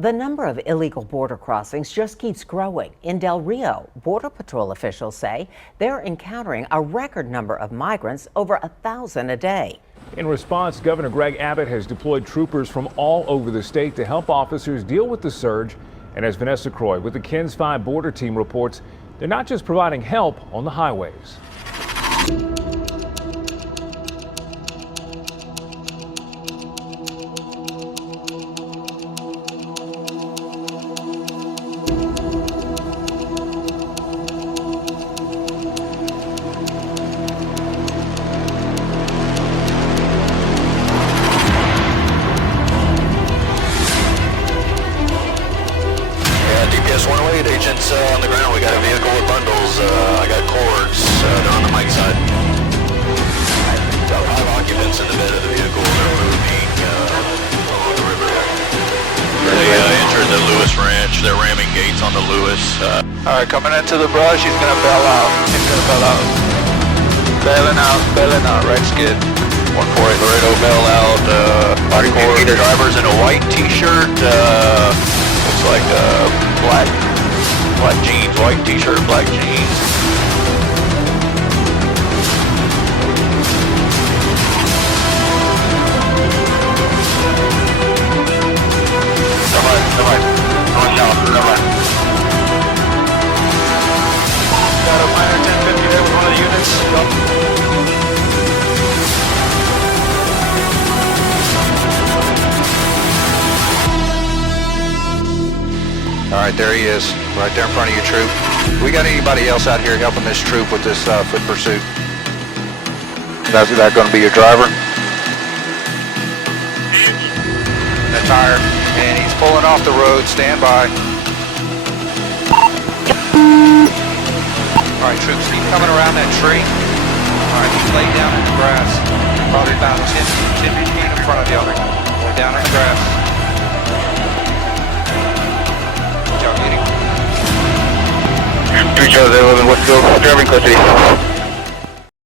The number of illegal border crossings just keeps growing. In Del Rio, Border Patrol officials say they're encountering a record number of migrants, over 1,000 a day. In response, Governor Greg Abbott has deployed troopers from all over the state to help officers deal with the surge. And as Vanessa Croy with the KENS 5 border team reports, they're not just providing help on the highways. DPS 108 agents on the ground. We got a vehicle with bundles. I got cords. They're on the mic side. Got 5 occupants in the bed of the vehicle. They're moving along the river there. They entered the Lewis Ranch. They're ramming gates on the Lewis. Alright, coming into the brush. He's gonna bail out. Bailing out. Right skid. 148 Laredo bail out. Body cord. Drivers in a white t-shirt. Looks like black jeans, white t-shirt, black jeans. Come on. Got a minor 1050 there with one of the units. Alright, there he is, right there in front of you, troop. We got anybody else out here helping this troop with this foot pursuit? Is that going to be your driver? The tire, and he's pulling off the road. Stand by. Alright, troops, keep coming around that tree. Alright, he's laid down in the grass. Probably about 10 feet in front of you. Lay down in the grass. What's go? Driving custody.